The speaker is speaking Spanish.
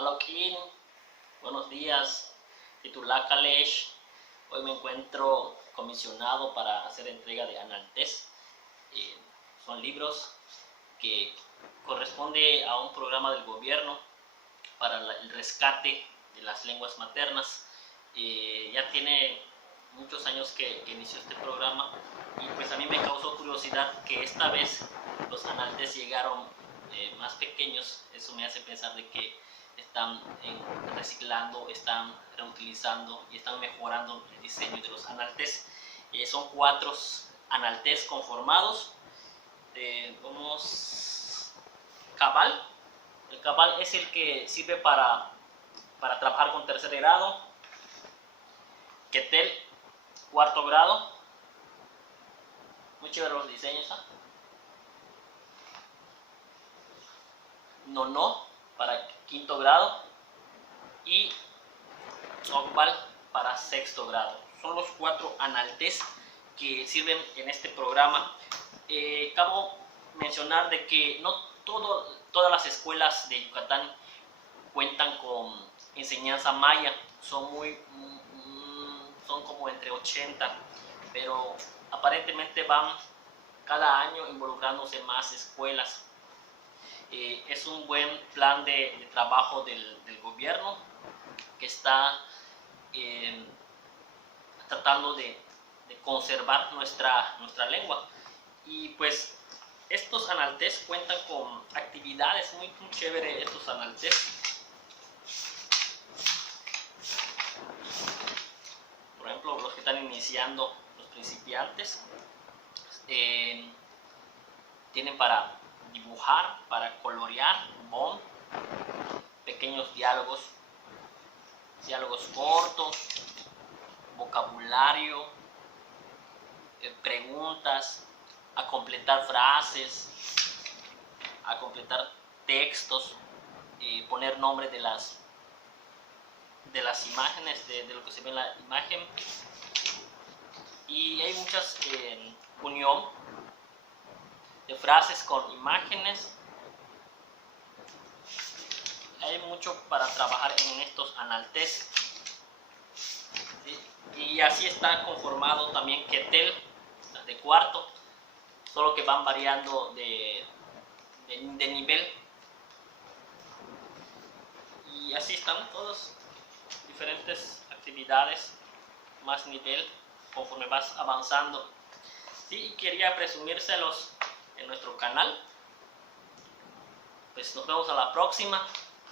Alokin, buenos días, titular Kalesh. Hoy me encuentro comisionado para hacer entrega de Analtes. Son libros que corresponde a un programa del gobierno para el rescate de las lenguas maternas. Ya tiene muchos años que inició este programa y pues a mí me causó curiosidad que esta vez los Analtes llegaron más pequeños. Eso me hace pensar de que están reciclando, están reutilizando y están mejorando el diseño de los Analtes. Son 4 Analtes conformados. Vamos, Cabal. El Cabal es el que sirve para trabajar con tercer grado. Ketel, 4º grado. Muy chévere los diseños. Nono para 5º grado y Okbal para 6º grado. Son los 4 Analtes que sirven en este programa. Cabe mencionar de que no todas las escuelas de Yucatán cuentan con enseñanza maya. Son como entre 80, pero aparentemente van cada año involucrándose más escuelas. Es un buen plan de trabajo del gobierno que está tratando de conservar nuestra lengua. Y pues estos Analtes cuentan con actividades muy chéveres. Estos Analtes, por ejemplo, los que están iniciando, los principiantes, tienen para dibujar, para colorear, pequeños diálogos cortos, vocabulario, preguntas, a completar frases, a completar textos, poner nombre de las imágenes, de lo que se ve en la imagen. Y hay muchas unión de frases con imágenes. Hay mucho para trabajar en estos Analtes. ¿Sí? Y así está conformado también Ketel, las de 4º, solo que van variando de nivel. Y así están todas diferentes actividades, más nivel conforme vas avanzando. Sí, quería presumírselos en nuestro canal. Pues nos vemos a la próxima.